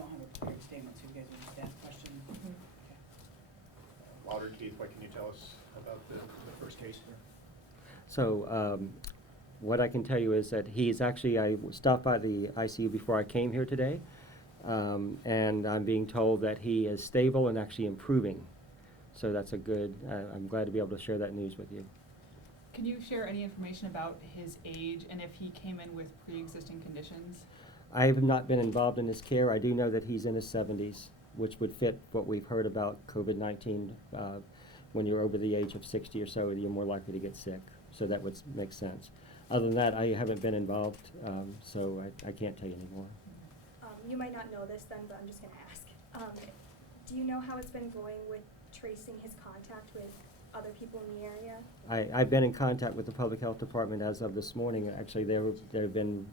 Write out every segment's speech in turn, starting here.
don't have a prepared statement, so you guys will just ask questions. Okay. Wouter, Keith, what can you tell us about the first case here? So what I can tell you is that he's actually, I stopped by the ICU before I came here today, and I'm being told that he is stable and actually improving. So that's a good, I'm glad to be able to share that news with you. Can you share any information about his age and if he came in with pre-existing conditions? I have not been involved in his care. I do know that he's in his 70s, which would fit what we've heard about COVID-19. When you're over the age of 60 or so, you're more likely to get sick. So that would make sense. Other than that, I haven't been involved, so I can't tell you anymore. You might not know this then, but I'm just going to ask. Do you know how it's been going with tracing his contact with other people in the area? I've been in contact with the public health department as of this morning. Actually, they've been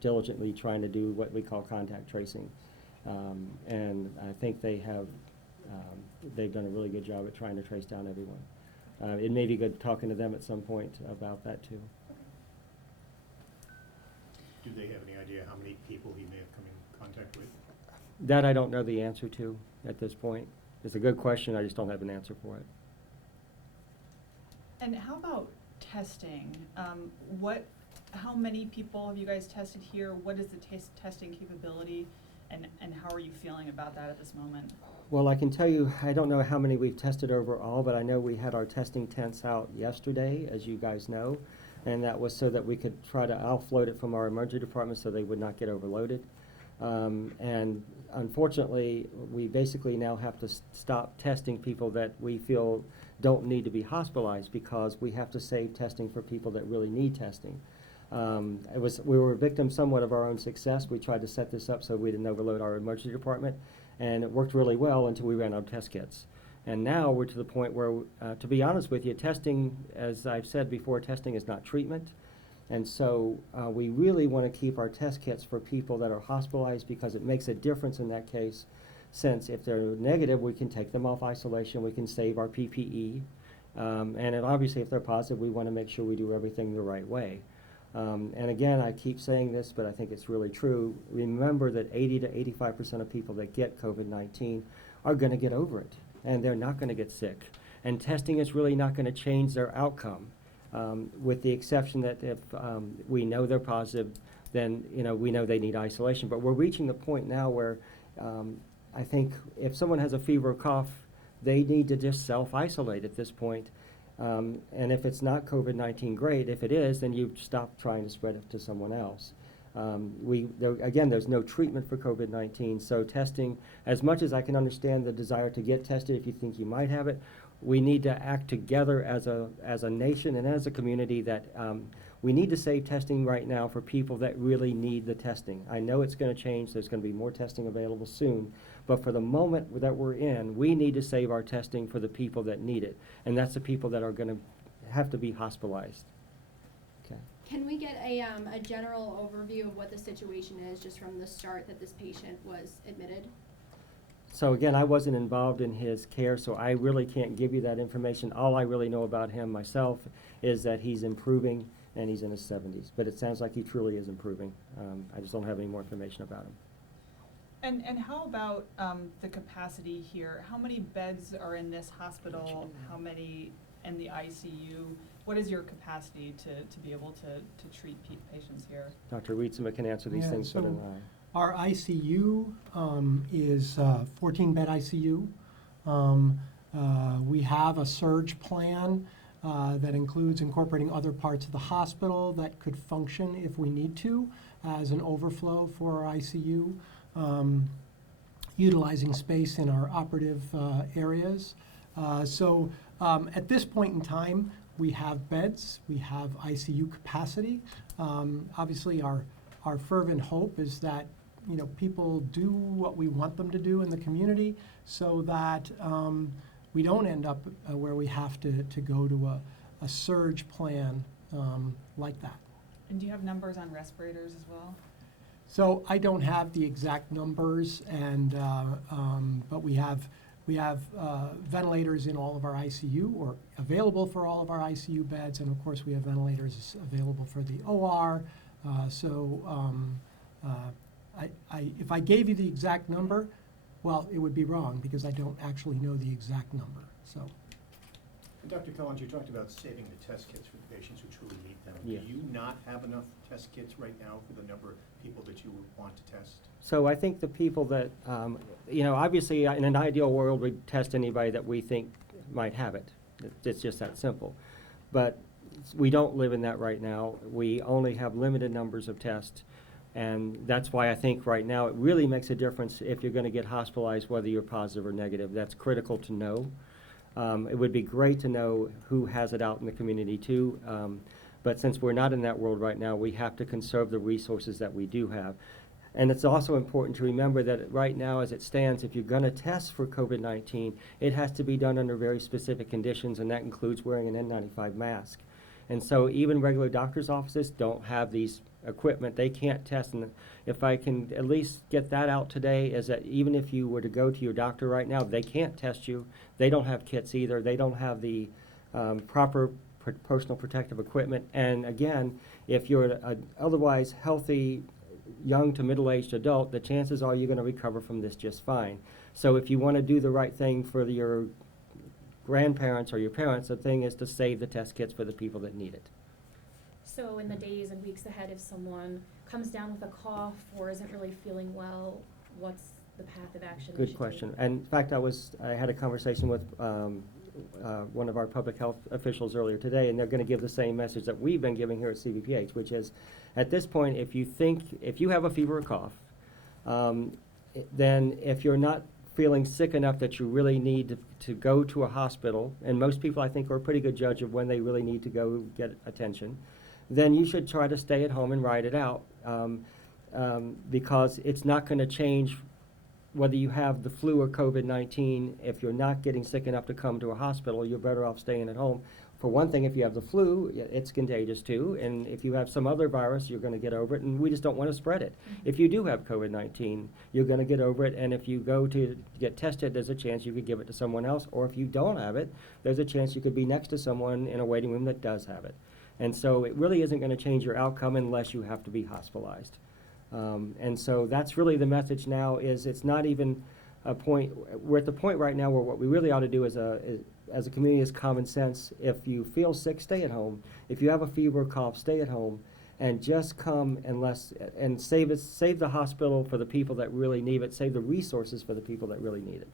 diligently trying to do what we call contact tracing. And I think they've done a really good job at trying to trace down everyone. It may be good talking to them at some point about that too. Do they have any idea how many people he may have come in contact with? That I don't know the answer to at this point. It's a good question, I just don't have an answer for it. And how about testing? How many people have you guys tested here? What is the testing capability? And how are you feeling about that at this moment? Well, I can tell you, I don't know how many we've tested overall, but I know we had our testing tents out yesterday, as you guys know, and that was so that we could try to offload it from our emergency department so they would not get overloaded. And unfortunately, we basically now have to stop testing people that we feel don't need to be hospitalized because we have to save testing for people that really need testing. We were victims somewhat of our own success. We tried to set this up so we didn't overload our emergency department, and it worked really well until we ran out of test kits. And now we're to the point where, to be honest with you, testing, as I've said before, testing is not treatment. And so we really want to keep our test kits for people that are hospitalized because it makes a difference in that case, since if they're negative, we can take them off isolation, we can save our PPE. And obviously if they're positive, we want to make sure we do everything the right way. And again, I keep saying this, but I think it's really true. Remember that 80 to 85% of people that get COVID-19 are going to get over it, and they're not going to get sick. And testing is really not going to change their outcome, with the exception that if we know they're positive, then we know they need isolation. But we're reaching the point now where I think if someone has a fever or cough, they need to just self-isolate at this point. And if it's not COVID-19, great. If it is, then you stop trying to spread it to someone else. Again, there's no treatment for COVID-19, so testing, as much as I can understand the desire to get tested if you think you might have it, we need to act together as a nation and as a community that we need to save testing right now for people that really need the testing. I know it's going to change. There's going to be more testing available soon. But for the moment that we're in, we need to save our testing for the people that need it. And that's the people that are going to have to be hospitalized. Okay. Can we get a general overview of what the situation is just from the start that this patient was admitted? So again, I wasn't involved in his care, so I really can't give you that information. All I really know about him myself is that he's improving and he's in his 70s. But it sounds like he truly is improving. I just don't have any more information about him. And how about the capacity here? How many beds are in this hospital? How many in the ICU? What is your capacity to be able to treat patients here? Dr. Rietsema can answer these things better than I. Our ICU is 14-bed ICU. We have a surge plan that includes incorporating other parts of the hospital that could function if we need to as an overflow for our ICU, utilizing space in our operative areas. So at this point in time, we have beds, we have ICU capacity. Obviously, our fervent hope is that people do what we want them to do in the community so that we don't end up where we have to go to a surge plan like that. And do you have numbers on respirators as well? So I don't have the exact numbers, but we have ventilators in all of our ICU or available for all of our ICU beds, and of course we have ventilators available for the OR. if I gave you the exact number, well, it would be wrong because I don't actually know the exact number, so. And Dr. Collins, you talked about saving the test kits for the patients who truly need them. Yeah. Do you not have enough test kits right now for the number of people that you would want to test? So I think the people that, obviously in an ideal world, we'd test anybody that we think might have it. It's just that simple. But we don't live in that right now. We only have limited numbers of tests. And that's why I think right now it really makes a difference if you're going to get hospitalized, whether you're positive or negative. That's critical to know. It would be great to know who has it out in the community too. But since we're not in that world right now, we have to conserve the resources that we do have. And it's also important to remember that right now, as it stands, if you're going to test for COVID-19, it has to be done under very specific conditions, and that includes wearing an N95 mask. And so even regular doctor's offices don't have these equipment. They can't test. And if I can at least get that out today, is that even if you were to go to your doctor right now, they can't test you. They don't have kits either. They don't have the proper personal protective equipment. And again, if you're an otherwise healthy, young to middle-aged adult, the chances are you're going to recover from this just fine. So if you want to do the right thing for your grandparents or your parents, the thing is to save the test kits for the people that need it. So in the days and weeks ahead, if someone comes down with a cough or isn't really feeling well, what's the path of action? Good question. And in fact, I had a conversation with one of our public health officials earlier today, and they're going to give the same message that we've been giving here at CVPH, which is, at this point, if you have a fever or cough, then if you're not feeling sick enough that you really need to go to a hospital, and most people I think are a pretty good judge of when they really need to go get attention, then you should try to stay at home and ride it out, because it's not going to change whether you have the flu or COVID-19. If you're not getting sick enough to come to a hospital, you're better off staying at home. For one thing, if you have the flu, it's contagious too, and if you have some other virus, you're going to get over it, and we just don't want to spread it. If you do have COVID-19, you're going to get over it, and if you go to get tested, there's a chance you could give it to someone else, or if you don't have it, there's a chance you could be next to someone in a waiting room that does have it. And so it really isn't going to change your outcome unless you have to be hospitalized. And so that's really the message now, is it's not even a point, we're at the point right now where what we really ought to do as a community is common sense. If you feel sick, stay at home. If you have a fever or cough, stay at home, and just come and save the hospital for the people that really need it, save the resources for the people that really need it.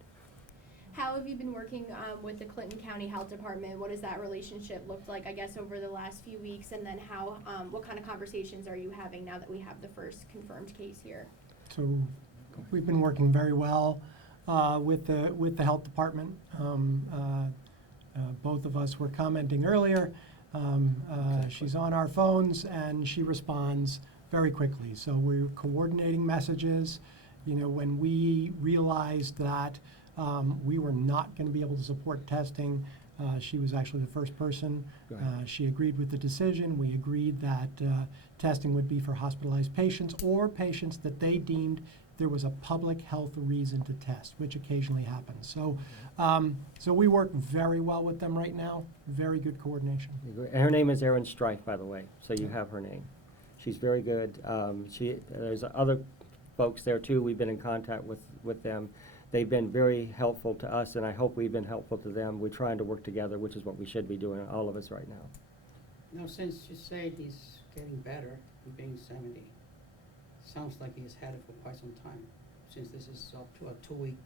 How have you been working with the Clinton County Health Department? What does that relationship look like, I guess, over the last few weeks? And then what kind of conversations are you having now that we have the first confirmed case here? So we've been working very well with the health department. Both of us were commenting earlier. She's on our phones and she responds very quickly. So we're coordinating messages. When we realized that we were not going to be able to support testing, she was actually the first person. She agreed with the decision. We agreed that testing would be for hospitalized patients or patients that they deemed there was a public health reason to test, which occasionally happens. So, so we work very well with them right now. Very good coordination. And her name is Erin Strife, by the way, so you have her name. She's very good. There's other folks there too. We've been in contact with them. They've been very helpful to us, and I hope we've been helpful to them. We're trying to work together, which is what we should be doing, all of us right now. Now, since you say he's getting better, being 70, sounds like he's had it for quite some time, since this is up to a 2-week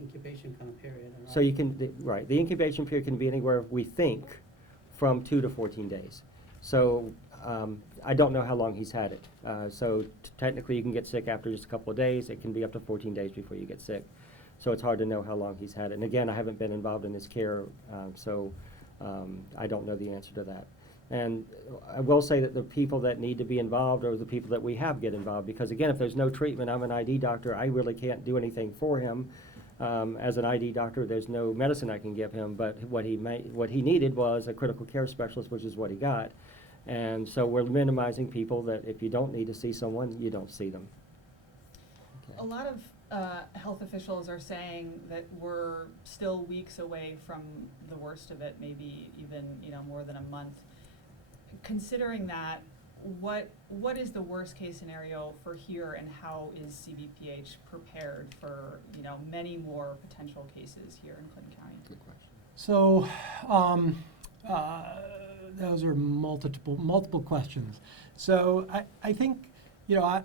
incubation kind of period. So you can, the incubation period can be anywhere, we think, from 2 to 14 days. So I don't know how long he's had it. So technically you can get sick after just a couple of days. It can be up to 14 days before you get sick. So it's hard to know how long he's had it. And again, I haven't been involved in his care, so I don't know the answer to that. And I will say that the people that need to be involved are the people that we have get involved, because again, if there's no treatment, I'm an ID doctor, I really can't do anything for him. As an ID doctor, there's no medicine I can give him, but what he needed was a critical care specialist, which is what he got. And so we're minimizing people that if you don't need to see someone, you don't see them. Okay. A lot of health officials are saying that we're still weeks away from the worst of it, maybe even more than a month. Considering that, what is the worst case scenario for here, and how is CVPH prepared for, you know, many more potential cases here in Clinton County? Good question. So, those are multiple questions. So I think, you know,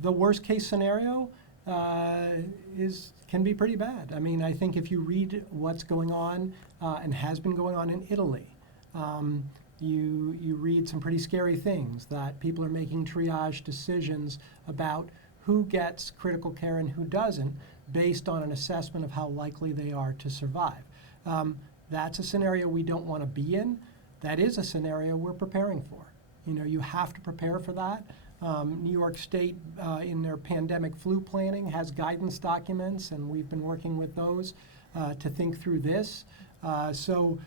the worst case scenario can be pretty bad. I mean, I think if you read what's going on and has been going on in Italy, you read some pretty scary things, that people are making triage decisions about who gets critical care and who doesn't based on an assessment of how likely they are to survive. That's a scenario we don't want to be in. That is a scenario we're preparing for. You know, you have to prepare for that. New York State, in their pandemic flu planning, has guidance documents, and we've been working with those to think through this. So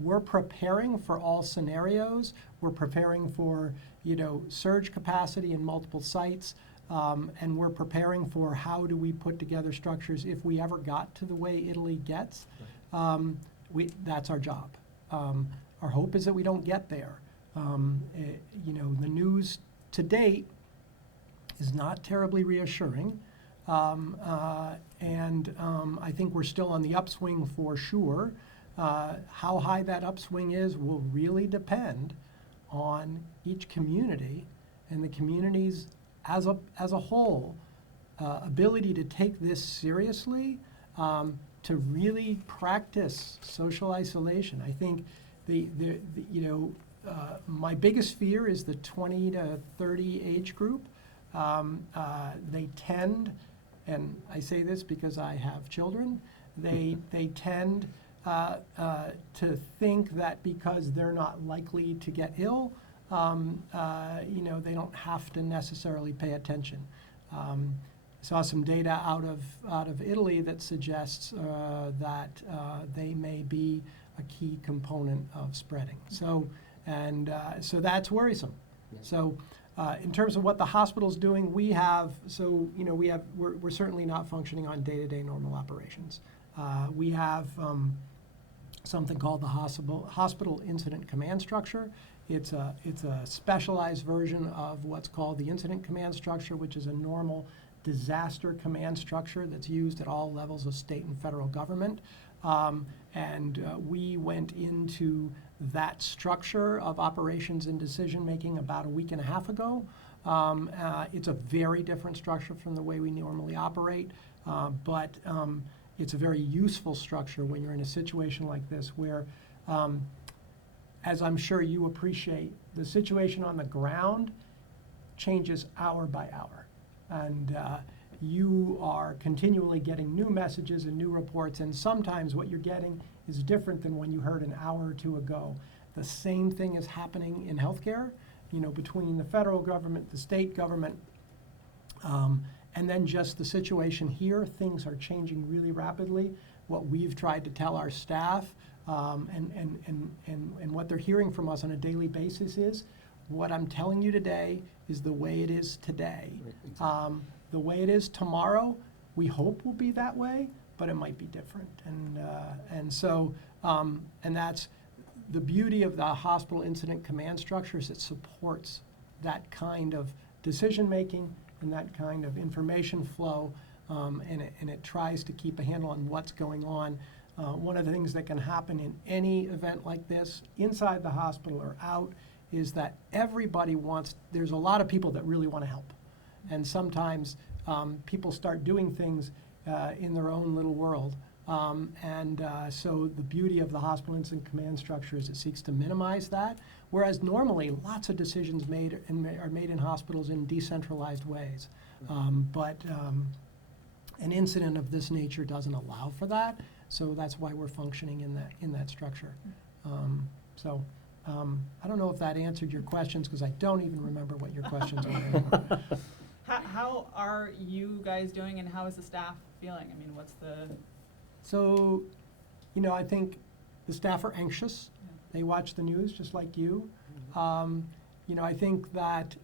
we're preparing for all scenarios. We're preparing for, you know, surge capacity in multiple sites, and we're preparing for how do we put together structures if we ever got to the way Italy gets. That's our job. Our hope is that we don't get there. You know, the news to date is not terribly reassuring, and I think we're still on the upswing for sure. How high that upswing is will really depend on each community and the communities as a whole ability to take this seriously, to really practice social isolation. I think you know, my biggest fear is the 20 to 30 age group. They tend, and I say this because I have children, they tend to think that because they're not likely to get ill, you know, they don't have to necessarily pay attention. Saw some data out of Italy that suggests that they may be a key component of spreading. So that's worrisome. Yeah. So in terms of what the hospital's doing, we're certainly not functioning on day-to-day normal operations. We have something called the Hospital Incident Command Structure. It's a specialized version of what's called the Incident Command Structure, which is a normal disaster command structure that's used at all levels of state and federal government. We went into that structure of operations and decision-making about a week and a half ago. It's a very different structure from the way we normally operate, but it's a very useful structure when you're in a situation like this where, as I'm sure you appreciate, the situation on the ground changes hour by hour. And you are continually getting new messages and new reports, and sometimes what you're getting is different than when you heard an hour or two ago. The same thing is happening in healthcare, you know, between the federal government, the state government, and then just the situation here. Things are changing really rapidly. What we've tried to tell our staff and what they're hearing from us on a daily basis is, what I'm telling you today is the way it is today. The way it is tomorrow, we hope will be that way, but it might be different. And that's the beauty of the hospital incident command structure, is it supports that kind of decision making and that kind of information flow, and it tries to keep a handle on what's going on. One of the things that can happen in any event like this, inside the hospital or out, is that there's a lot of people that really want to help. And sometimes people start doing things in their own little world. So the beauty of the hospital incident command structure is it seeks to minimize that, whereas normally lots of decisions are made in hospitals in decentralized ways. But an incident of this nature doesn't allow for that, so that's why we're functioning in that structure. I don't know if that answered your questions, because I don't even remember what your questions were anymore. How are you guys doing, and how is the staff feeling? I mean, what's the... So, you know, I think the staff are anxious. Yeah. They watch the news just like you. You know, I think that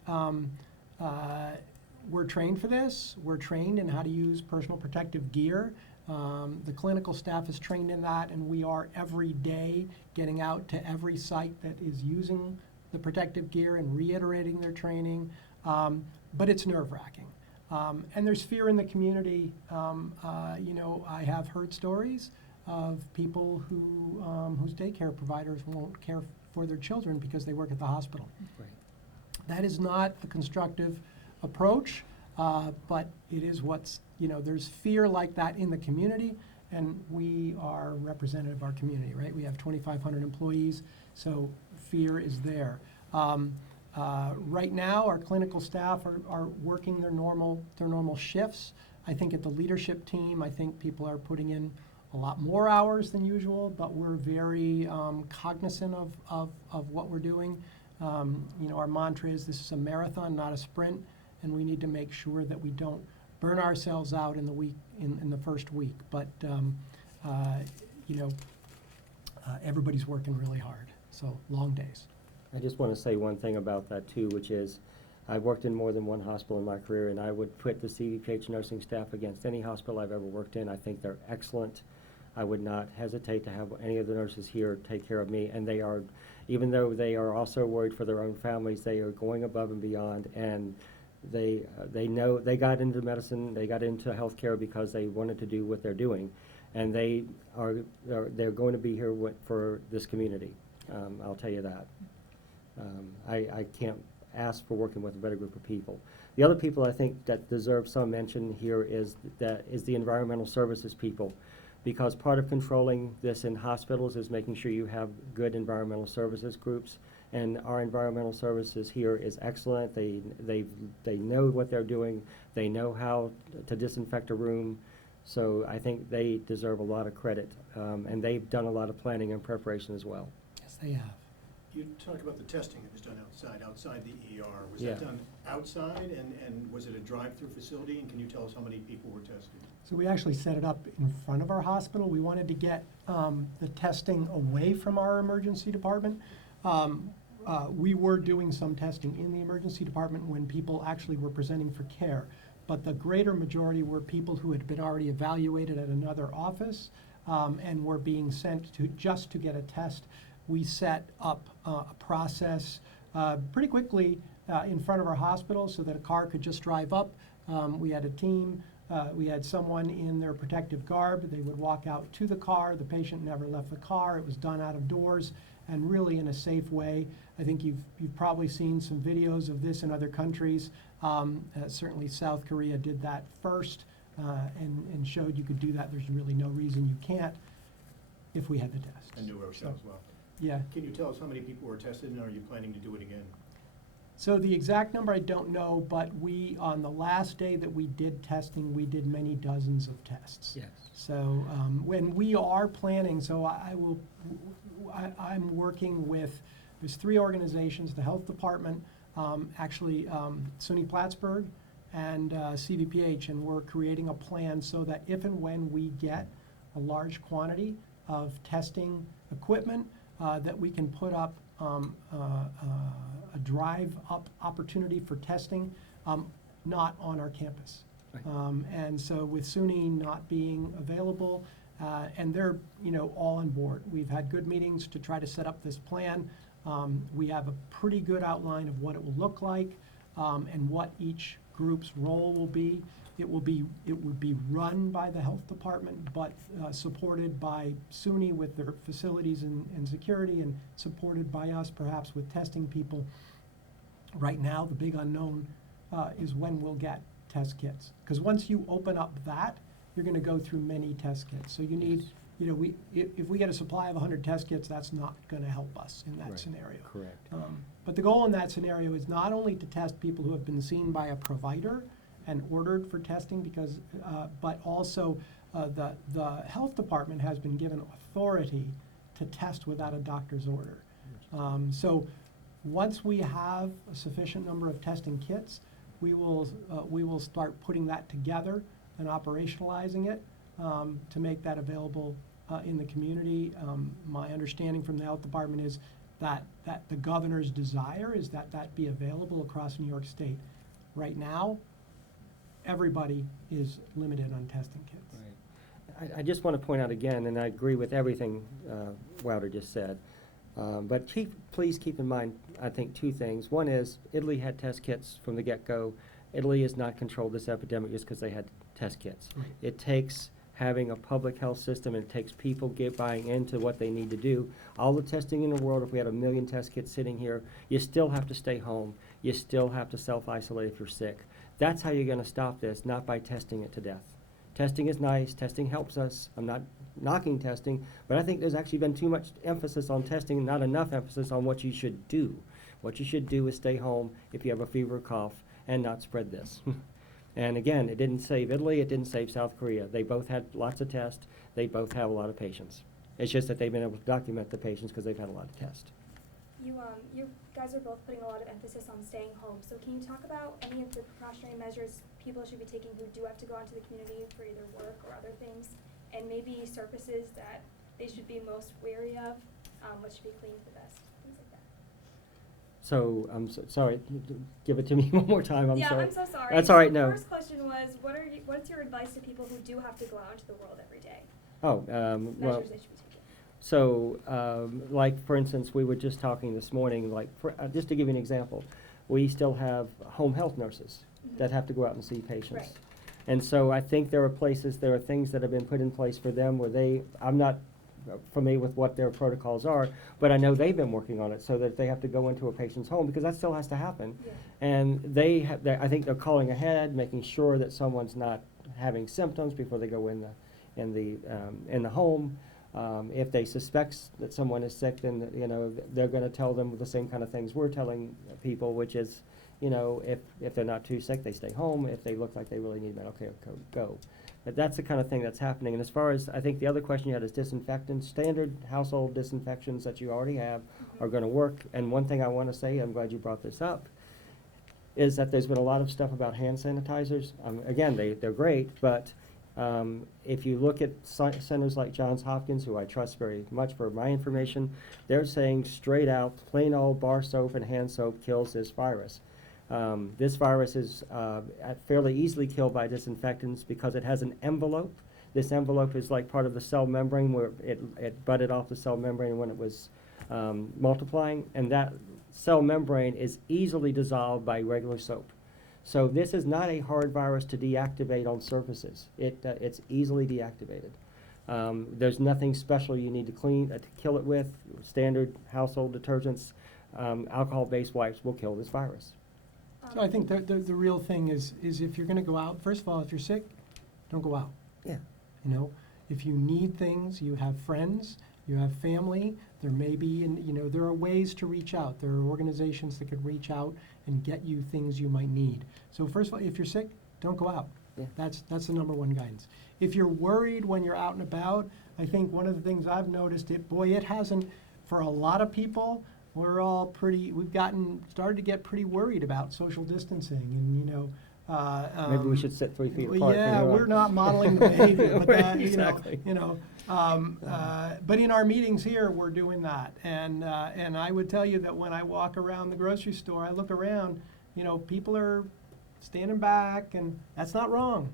we're trained for this. We're trained in how to use personal protective gear. The clinical staff is trained in that, and we are every day getting out to every site that is using the protective gear and reiterating their training, but it's nerve-wracking. And there's fear in the community. I have heard stories of people whose daycare providers won't care for their children because they work at the hospital. Right. That is not a constructive approach, but it is there's fear like that in the community, and we are representative of our community, right? We have 2,500 employees, so fear is there. Right now, our clinical staff are working their normal shifts. I think at the leadership team, I think people are putting in a lot more hours than usual, but we're very cognizant of what we're doing. Our mantra is this is a marathon, not a sprint, and we need to make sure that we don't burn ourselves out in the first week. But everybody's working really hard, so long days. I just want to say one thing about that too, which is I've worked in more than one hospital in my career, and I would put the CVPH nursing staff against any hospital I've ever worked in. I think they're excellent. I would not hesitate to have any of the nurses here take care of me, and they are, even though they are also worried for their own families, they are going above and beyond, and they know they got into medicine, they got into healthcare because they wanted to do what they're doing, and they're going to be here for this community. I'll tell you that. I can't ask for working with a better group of people. The other people I think that deserve some mention here is the environmental services people, because part of controlling this in hospitals is making sure you have good environmental services groups, and our environmental services here is excellent. They know what they're doing. They know how to disinfect a room, so I think they deserve a lot of credit, and they've done a lot of planning and preparation as well. Yes, they have. You talked about the testing that was done outside the ER. Was Yeah. that done outside, and was it a drive-through facility? And can you tell us how many people were tested? So we actually set it up in front of our hospital. We wanted to get the testing away from our emergency department. We were doing some testing in the emergency department when people actually were presenting for care, but the greater majority were people who had been already evaluated at another office and were being sent just to get a test. We set up a process pretty quickly in front of our hospital so that a car could just drive up. We had a team. We had someone in their protective garb. They would walk out to the car. The patient never left the car. It was done out of doors and really in a safe way. I think you've probably seen some videos of this in other countries. Certainly South Korea did that first and showed you could do that. There's really no reason you can't if we had the test. And New Rochelle as well. Yeah. Can you tell us how many people were tested, and are you planning to do it again? So the exact number I don't know, but on the last day that we did testing, we did many dozens of tests. Yes. So when we are planning, so I'm working with, there's 3 organizations, the health department, SUNY Plattsburgh, and CVPH, and we're creating a plan so that if and when we get a large quantity of testing equipment, that we can put up a drive-up opportunity for testing, not on our campus. Right. And so with SUNY not being available, and they're all on board. We've had good meetings to try to set up this plan. We have a pretty good outline of what it will look like and what each group's role will be. It would be run by the health department, but supported by SUNY with their facilities and security, and supported by us perhaps with testing people. Right now, the big unknown is when we'll get test kits. Because once you open up that, you're going to go through many test kits. So you need, if we get a supply of 100 test kits, that's not going to help us in that Right. scenario. Correct. But the goal in that scenario is not only to test people who have been seen by a provider and ordered for testing, but also the health department has been given authority to test without a doctor's order. So once we have a sufficient number of testing kits, we will start putting that together and operationalizing it to make that available in the community. My understanding from the health department is that the governor's desire is that be available across New York State. Right now, everybody is limited on testing kits. Right. I just want to point out again, and I agree with everything Wouter just said, But please keep in mind, I think, two things. One is Italy had test kits from the get-go. Italy has not controlled this epidemic just because they had test kits. Right. It takes having a public health system, and it takes people buying into what they need to do. All the testing in the world, if we had 1 million test kits sitting here, you still have to stay home. You still have to self-isolate if you're sick. That's how you're going to stop this, not by testing it to death. Testing is nice. Testing helps us. I'm not knocking testing, but I think there's actually been too much emphasis on testing and not enough emphasis on what you should do. What you should do is stay home if you have a fever or cough and not spread this. And again, it didn't save Italy, it didn't save South Korea. They both had lots of tests, they both have a lot of patients. It's just that they've been able to document the patients because they've had a lot of tests. You guys are both putting a lot of emphasis on staying home, so can you talk about any of the precautionary measures people should be taking who do have to go out into the community for either work or other things, and maybe surfaces that they should be most wary of, what should be cleaned the best, things like that? So, I'm sorry, give it to me one more time, I'm Yeah, sorry. I'm so sorry. That's all right, So no. The first question was, what's your advice to people who do have to go out into the world every day? Oh, well, Measures they should be taking. so, like, for instance, we were just talking this morning, like, just to give you an example, we still have home health nurses that have to go out and see patients. Right. And so I think there are things that have been put in place for them where I'm not familiar with what their protocols are, but I know they've been working on it so that they have to go into a patient's home, because that still has to happen. Yeah. And I think they're calling ahead, making sure that someone's not having symptoms before they go in the home. If they suspect that someone is sick, then, they're going to tell them the same kind of things we're telling people, which is, if they're not too sick, they stay home. If they look like they really need medical care, go. But that's the kind of thing that's happening. And as far as, I think the other question you had is disinfectants. Standard household disinfections that you already have are going to work. And one thing I want to say, I'm glad you brought this up, is that there's been a lot of stuff about hand sanitizers. Again, they're great, but if you look at centers like Johns Hopkins, who I trust very much for my information, they're saying straight out, plain old bar soap and hand soap kills this virus. This virus is fairly easily killed by disinfectants because it has an envelope. This envelope is like part of the cell membrane where it budded off the cell membrane when it was multiplying, and that cell membrane is easily dissolved by regular soap. So this is not a hard virus to deactivate on surfaces. It's easily deactivated. There's nothing special you need to kill it with. Standard household detergents, alcohol-based wipes will kill this virus. So I think the real thing is if you're going to go out, first of all, if you're sick, don't go out. Yeah. If you need things, you have friends, you have family, there may be, there are ways to reach out. There are organizations that could reach out and get you things you might need. So first of all, if you're sick, don't go out. Yeah. That's the number one guidance. If you're worried when you're out and about, I think one of the things I've noticed, it hasn't, for a lot of people, we've started to get pretty worried about social distancing and, Maybe we should sit 3 feet apart. yeah, from here on. we're not modeling the behavior, but Right, exactly. but in our meetings here, we're doing that. And I would tell you that when I walk around the grocery store, I look around, people are standing back, and that's not wrong.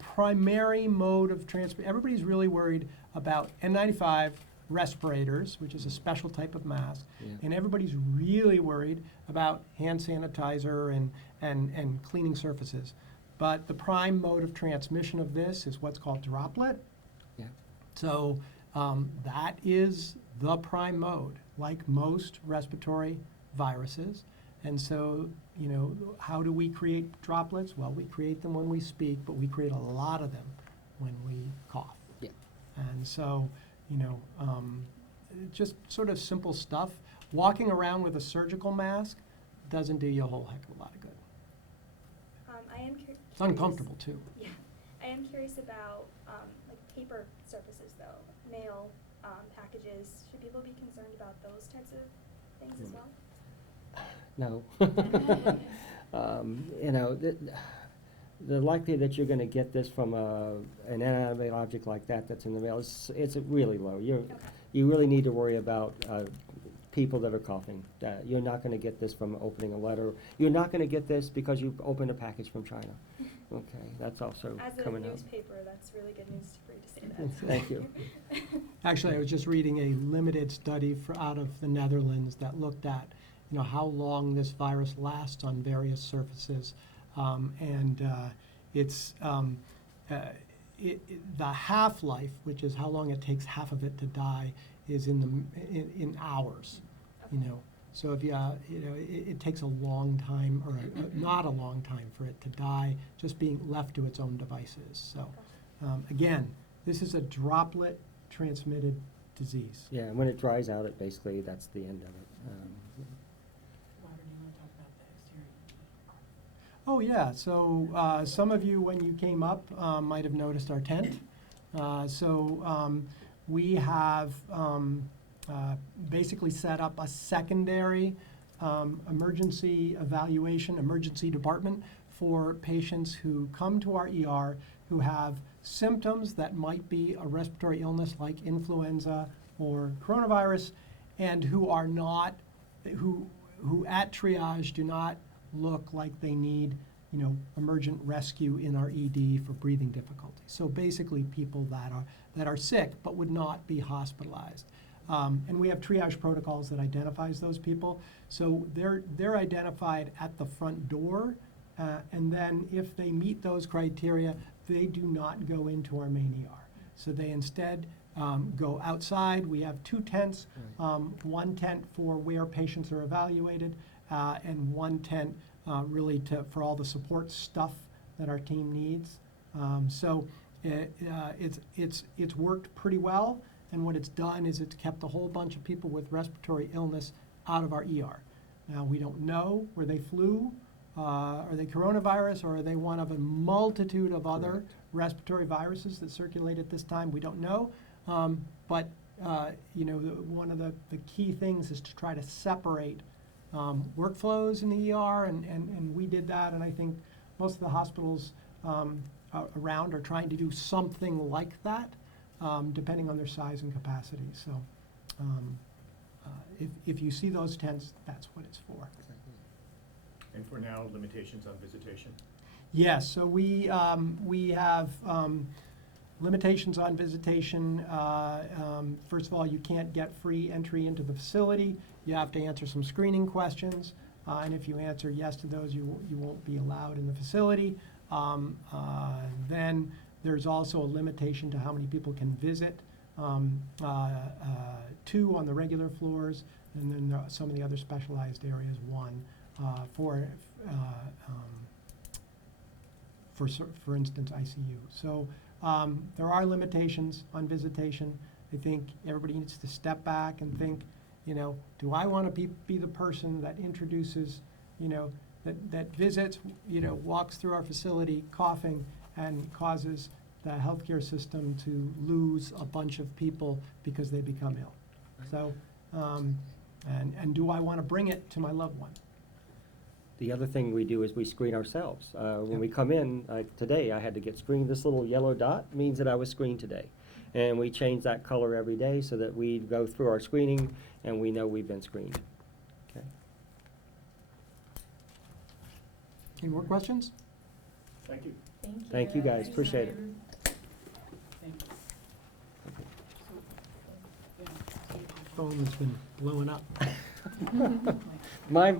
Primary mode of transport, everybody's really worried about N95 respirators, which is a special type of mask, Yeah. and everybody's really worried about hand sanitizer and cleaning surfaces. But the prime mode of transmission of this is what's called droplet. Yeah. So that is the prime mode, like most respiratory viruses. And so, how do we create droplets? Well, we create them when we speak, but we create a lot of them when we cough. Yeah. And so, just sort of simple stuff. Walking around with a surgical mask doesn't do you a whole heck of a lot of good. I am It's uncomfortable too. Yeah, I am curious about like paper surfaces though, mail packages. Should people be concerned about those types of things as well? No. The likelihood that you're going to get this from an inanimate object like that's in the mail, it's really low. You really need to worry about people that are coughing. You're not gonna get this from opening a letter. You're not gonna get this because you opened a package from China. Okay, that's also As a coming out. newspaper, that's really good news for you to say that. so Thank you. Actually, I was just reading a limited study out of the Netherlands that looked at, how long this virus lasts on various surfaces. The half-life, which is how long it takes half of it to die, is in hours, So if it takes a long time, or not a long time for it to die, just being left to its own devices. So, again, this is a droplet transmitted disease. Yeah, and when it dries out, basically, that's the end of it. Wouter, do you want to talk about the exterior? Oh, yeah, so some of you, when you came up, might have noticed our tent. We have basically set up a secondary emergency evaluation, emergency department for patients who come to our ER who have symptoms that might be a respiratory illness like influenza or coronavirus, and who are not, who at triage do not look like they need, emergent rescue in our ED for breathing difficulties. So basically people that are sick but would not be hospitalized. And we have triage protocols that identifies those people. So they're identified at the front door, and then if they meet those criteria, they do not go into our main ER. So they instead go outside. We have 2 tents, one tent for where patients are evaluated, and one tent really for all the support stuff that our team needs. It's worked pretty well, and what it's done is it's kept a whole bunch of people with respiratory illness out of our ER. Now, we don't know, were they flu, are they coronavirus, or are they one of a multitude of other Correct. respiratory viruses that circulate at this time? We don't know, but one of the key things is to try to separate workflows in the ER, and we did that, and I think most of the hospitals around are trying to do something like that, depending on their size and capacity. So if you see those tents, that's what it's for. And for now, limitations on visitation? Yes, so we have limitations on visitation. First of all, you can't get free entry into the facility. You have to answer some screening questions, and if you answer yes to those, you won't be allowed in the facility. Then there's also a limitation to how many people can visit, 2 on the regular floors, and then some of the other specialized areas, 1 for instance, ICU. So there are limitations on visitation. I think everybody needs to step back and think, do I want to be the person that introduces, that visits, walks through our facility coughing and causes the healthcare system to lose a bunch of people because they become ill. So, and do I want to bring it to my loved one? The other thing we do is we screen ourselves. When Yep. we come in, today I had to get screened. This little yellow dot means that I was screened today. And we change that color every day so that we go through our screening and we know we've been screened. Okay. Any more questions? Thank you. Thank you. Thank you, guys. Appreciate it. Thank you. So, yeah, Phone has been blowing up. Mine